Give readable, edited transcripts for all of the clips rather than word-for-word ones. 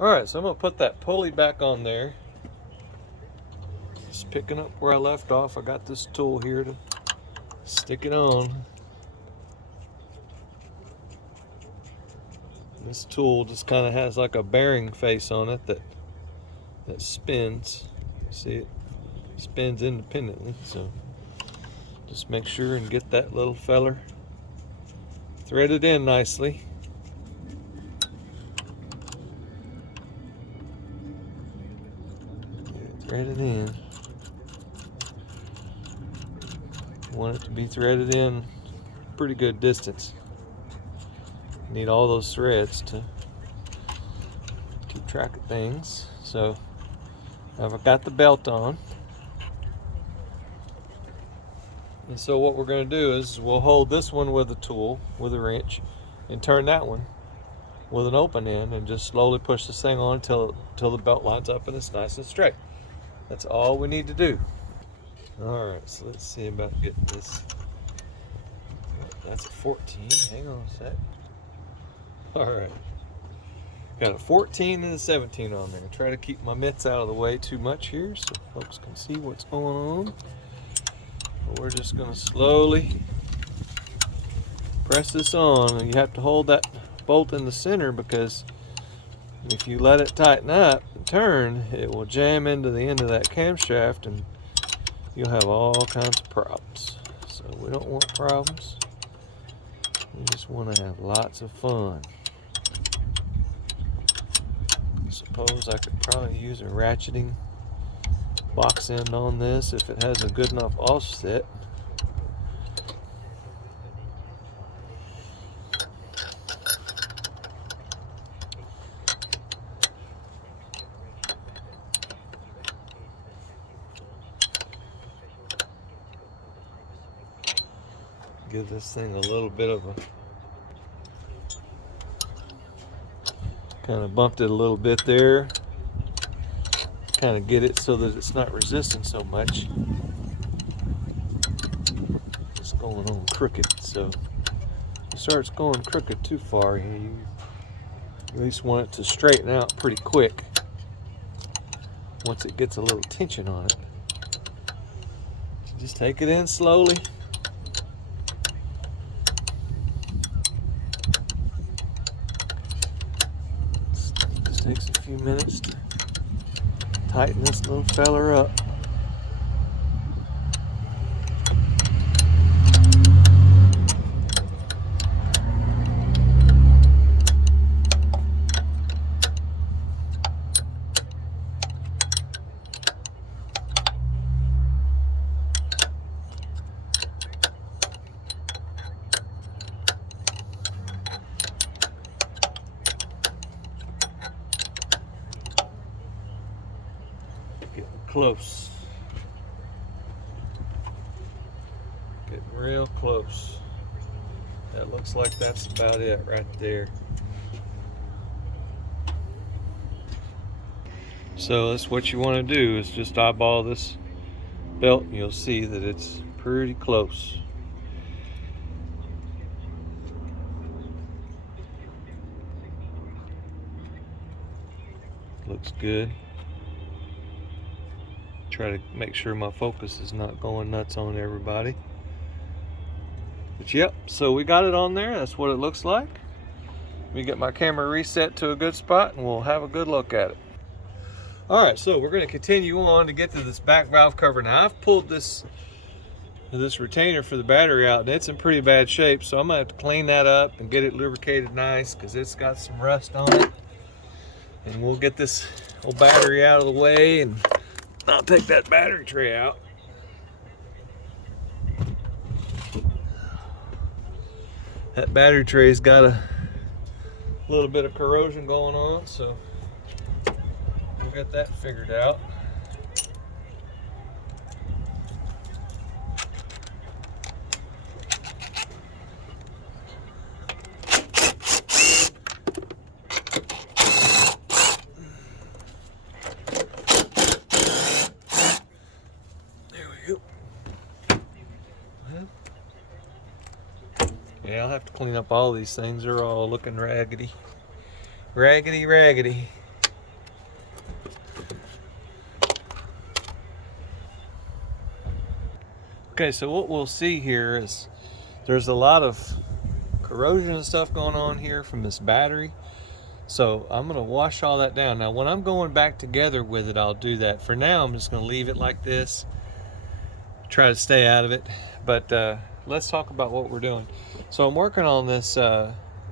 Alright, so I'm going to put that pulley back on there. Just picking up where I left off. I got this tool here to stick it on. This tool just kind of has like a bearing face on it that spins. See, it spins independently, so just make sure and get that little feller threaded in nicely. Thread it in. You want it to be threaded in pretty good distance. You need all those threads to keep track of things. So I've got the belt on. And so what we're going to do is we'll hold this one with a tool, with a wrench, and turn that one with an open end and just slowly push this thing on until the belt lines up and it's nice and straight. That's all we need to do. Alright, so let's see about getting this. That's a 14. Hang on a sec. Alright. Got a 14 and a 17 on there. Try to keep my mitts out of the way too much here so folks can see what's going on. But we're just going to slowly press this on. And you have to hold that bolt in the center because if you let it tighten up and turn, it will jam into the end of that camshaft and you'll have all kinds of problems. So we don't want problems. We just want to have lots of fun. I suppose I could probably use a ratcheting box end on this if it has a good enough offset. Give this thing a little bit of a, kind of bumped it a little bit there. Kind of get it so that it's not resisting so much. It's going on crooked, so if it starts going crooked too far, you at least want it to straighten out pretty quick once it gets a little tension on it. So just take it in slowly. Just takes a few minutes to tighten this little feller up. Getting close. Getting real close. That looks like that's about it right there. So that's what you want to do, is just eyeball this belt and you'll see that it's pretty close. Looks good. Try to make sure my focus is not going nuts on everybody. But yep, so we got it on there. That's what it looks like. Let me get my camera reset to a good spot and we'll have a good look at it. Alright, so we're going to continue on to get to this back valve cover. Now I've pulled this retainer for the battery out and it's in pretty bad shape, so I'm going to have to clean that up and get it lubricated nice because it's got some rust on it. And we'll get this old battery out of the way and I'll take that battery tray out. That battery tray's got a little bit of corrosion going on, so we'll get that figured out. Yeah, I'll have to clean up all these things. They're all looking raggedy. Raggedy, raggedy. Okay, so what we'll see here is there's a lot of corrosion and stuff going on here from this battery. So I'm gonna wash all that down. Now when I'm going back together with it, I'll do that. For now, I'm just gonna leave it like this, try to stay out of it. But let's talk about what we're doing. So I'm working on this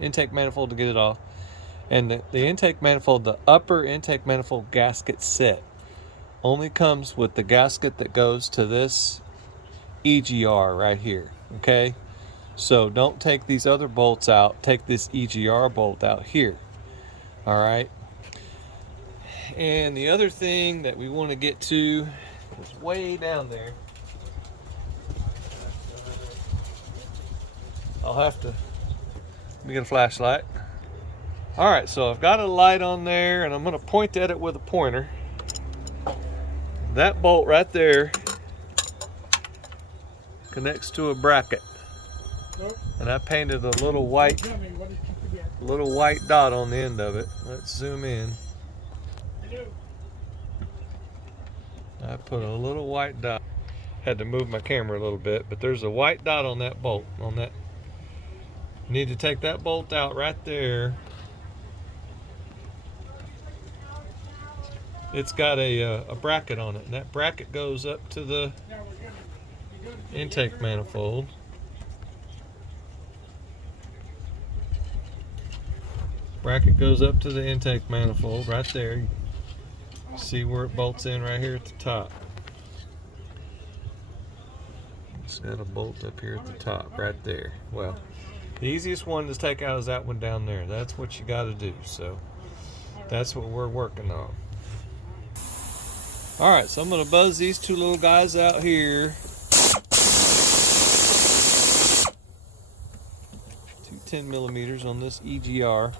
intake manifold to get it off. And the intake manifold, the upper intake manifold gasket set, only comes with the gasket that goes to this EGR right here, okay? So don't take these other bolts out, take this EGR bolt out here, all right? And the other thing that we want to get to is way down there. I'll have to, let me get a flashlight. All right, so I've got a light on there and I'm gonna point at it with a pointer. That bolt right there connects to a bracket. And I painted a little white dot on the end of it. Let's zoom in. I put a little white dot. Had to move my camera a little bit, but there's a white dot on that bolt. On that, you need to take that bolt out right there. It's got a bracket on it, and that bracket goes up to the intake manifold. Bracket goes up to the intake manifold right there. You see where it bolts in right here at the top. It's got a bolt up here at the top right there. Well, the easiest one to take out is that one down there. That's what you got to do. So that's what we're working on. All right, so I'm going to buzz these two little guys out here. 2 10mm on this EGR.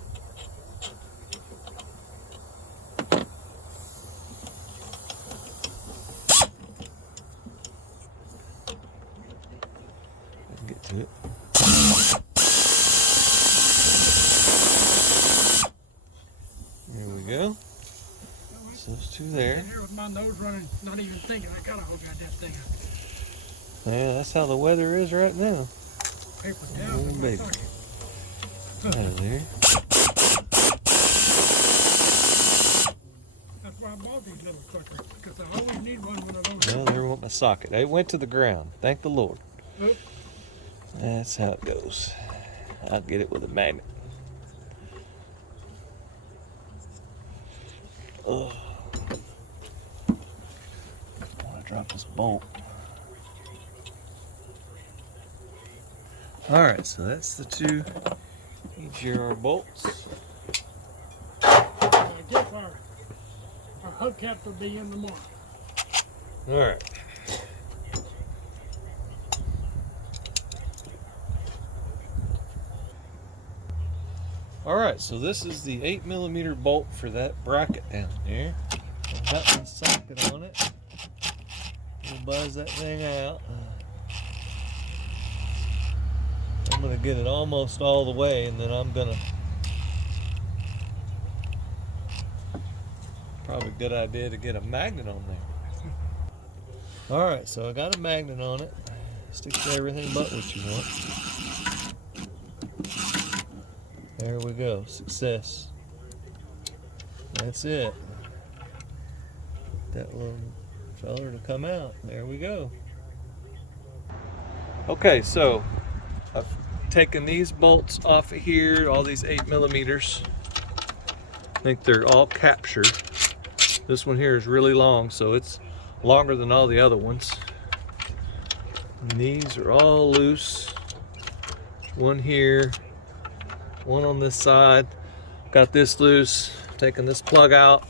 Get to it. There we go. So those two there. Here with my nose running, not even thinking, I gotta hold that thing up. Yeah, that's how the weather is right now. Paper towel. Oh, baby. Out of there. That's why I bought these little suckers, because I always need one when I don't. Well, there went my socket. It went to the ground. Thank the Lord. Oop. That's how it goes. I'll get it with a magnet. Oh. I want to drop this bolt. All right, so that's the two EGR bolts. I guess our hubcaps will be in the morning. All right. All right, so this is the 8mm bolt for that bracket down there. I've got my socket on it. We'll buzz that thing out. I'm gonna get it almost all the way, and then I'm gonna, probably a good idea to get a magnet on there. All right, so I got a magnet on it. Stick to everything but what you want. There we go, success. That's it. That little feller to come out. There we go. Okay, so I've taken these bolts off of here, all these 8mm. I think they're all captured. This one here is really long, so it's longer than all the other ones. And these are all loose. One here, one on this side. Got this loose, taking this plug out.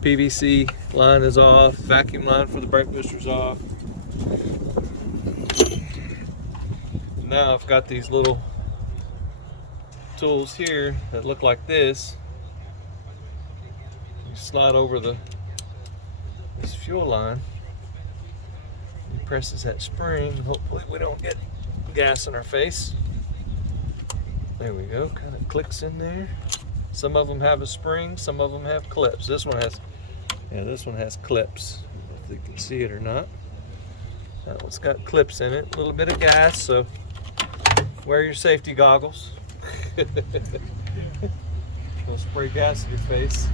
PVC line is off, vacuum line for the brake booster's off. Now I've got these little tools here that look like this. You slide over this fuel line. It presses that spring. Hopefully we don't get gas in our face. There we go, kind of clicks in there. Some of them have a spring, some of them have clips. This one has clips. I don't know if you can see it or not. That one's got clips in it, a little bit of gas, so wear your safety goggles. Don't spray gas in your face.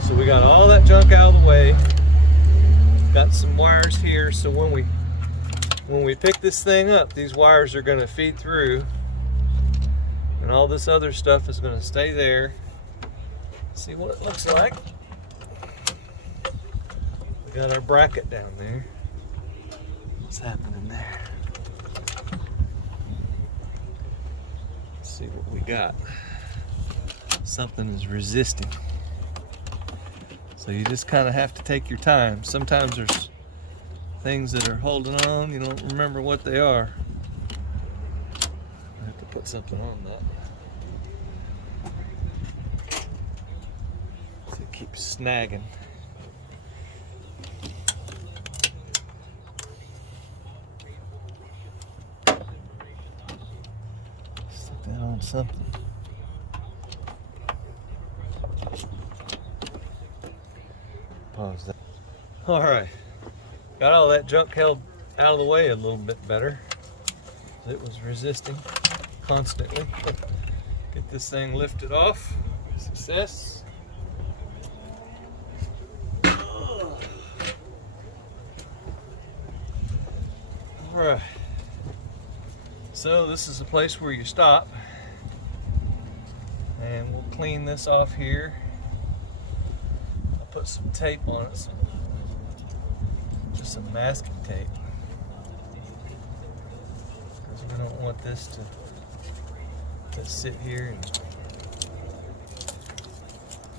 So we got all that junk out of the way. Got some wires here, so when we pick this thing up, these wires are going to feed through, and all this other stuff is going to stay there. See what it looks like. We got our bracket down there. What's happening there? Let's see what we got. Something is resisting. So you just kind of have to take your time. Sometimes there's things that are holding on, you don't remember what they are. I have to put something on that. So it keeps snagging. Stick that on something. Pause that. All right, got all that junk held out of the way a little bit better. It was resisting constantly. Get this thing lifted off. Success. All right. So this is the place where you stop, and we'll clean this off here. Put some tape on it, just some masking tape, because we don't want this to sit here and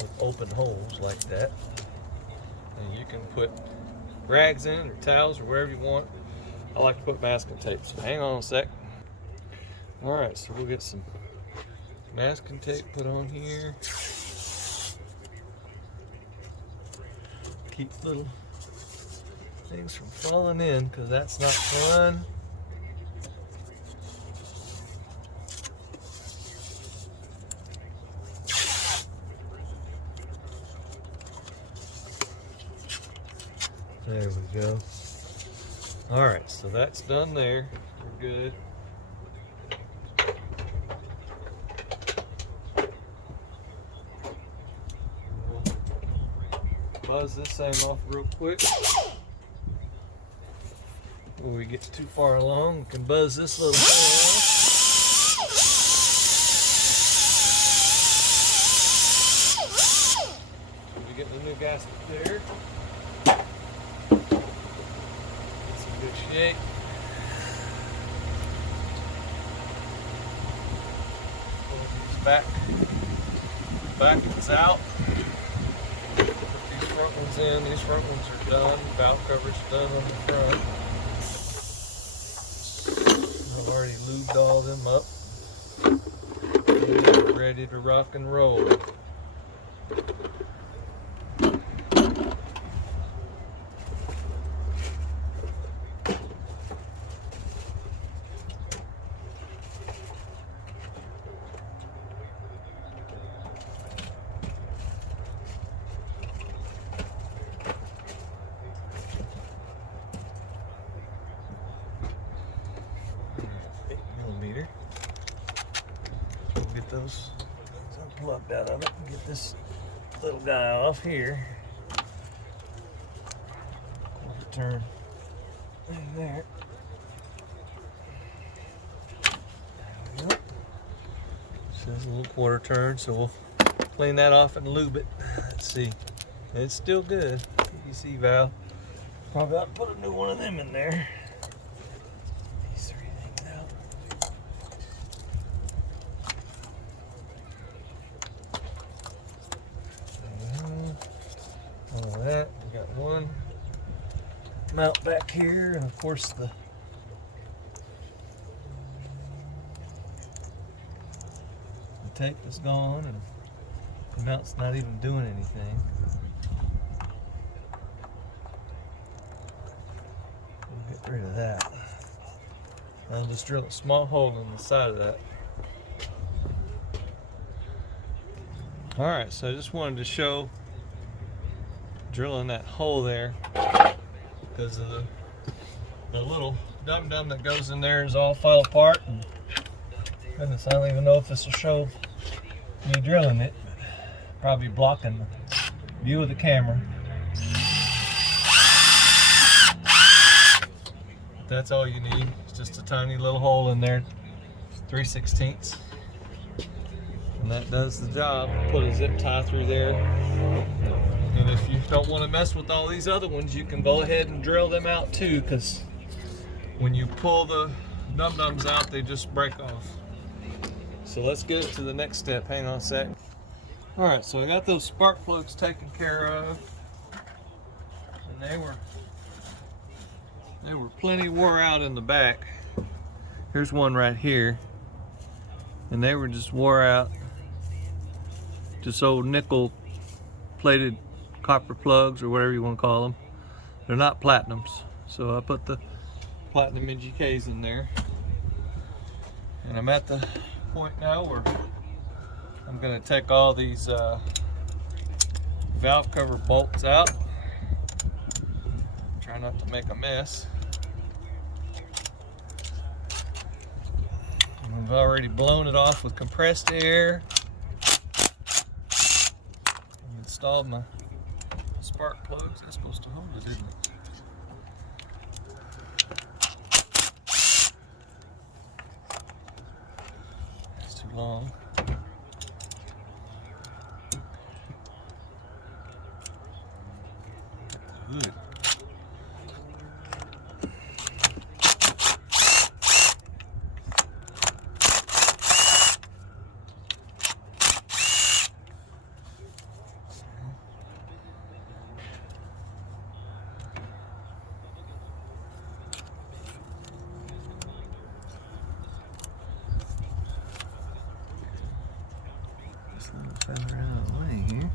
with open holes like that. And you can put rags in or towels or wherever you want. I like to put masking tape, so hang on a sec. All right, so we'll get some masking tape put on here. Keep little things from falling in, because that's not fun. There we go. All right, so that's done there. We're good. Buzz this thing off real quick. When we get too far along, we can buzz this little thing off. We get the new gasket there. It's in good shape. Pull these backings out. Front ones in. These front ones are done. Valve coverage done on the front. I've already lubed all of them up. And we're ready to rock and roll. Get those unplugged out of it and get this little guy off here. Quarter turn there. There we go. Says a little quarter turn, so we'll clean that off and lube it. Let's see. It's still good. PVC valve. Probably ought to put a new one of them in there. These three things out. All that. We got one mount back here, and of course the tape is gone, and the mount's not even doing anything. We'll get rid of that. I'll just drill a small hole in the side of that. All right, so I just wanted to show drilling that hole there because of the little dum-dum that goes in there is all fell apart. And goodness, I don't even know if this will show me drilling it. Probably blocking the view of the camera. That's all you need. It's just a tiny little hole in there, 3/16. And that does the job. Put a zip tie through there. And if you don't want to mess with all these other ones, you can go ahead and drill them out too, because when you pull the dum-dums out, they just break off. So let's get it to the next step. Hang on a sec. All right, so I got those spark plugs taken care of. And they were plenty wore out in the back. Here's one right here. And they were just wore out. Just old nickel plated copper plugs or whatever you want to call them. They're not platinums. So I put the platinum NGKs in there. And I'm at the point now where I'm going to take all these valve cover bolts out. Try not to make a mess. I've already blown it off with compressed air. Installed my spark plugs. That's supposed to hold it, isn't it? It's too long. Good. This little feather out of the way here.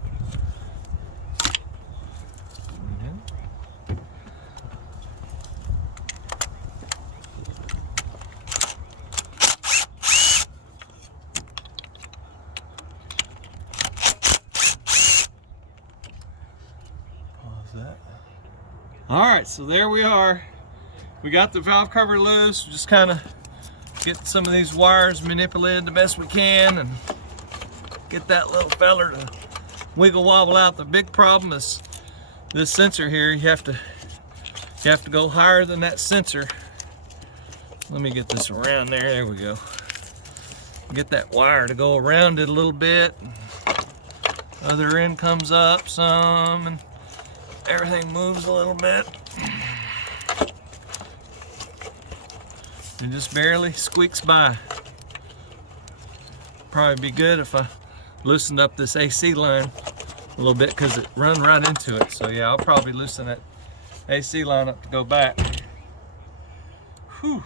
That. All right, so there we are. We got the valve cover loose. Just kind of get some of these wires manipulated the best we can and get that little feller to wiggle wobble out. The big problem is this sensor here. You have to go higher than that sensor. Let me get this around there. There we go. Get that wire to go around it a little bit. Other end comes up some and everything moves a little bit. It just barely squeaks by. Probably be good if I loosened up this AC line a little bit because it run right into it. So yeah, I'll probably loosen that AC line up to go back. Whew.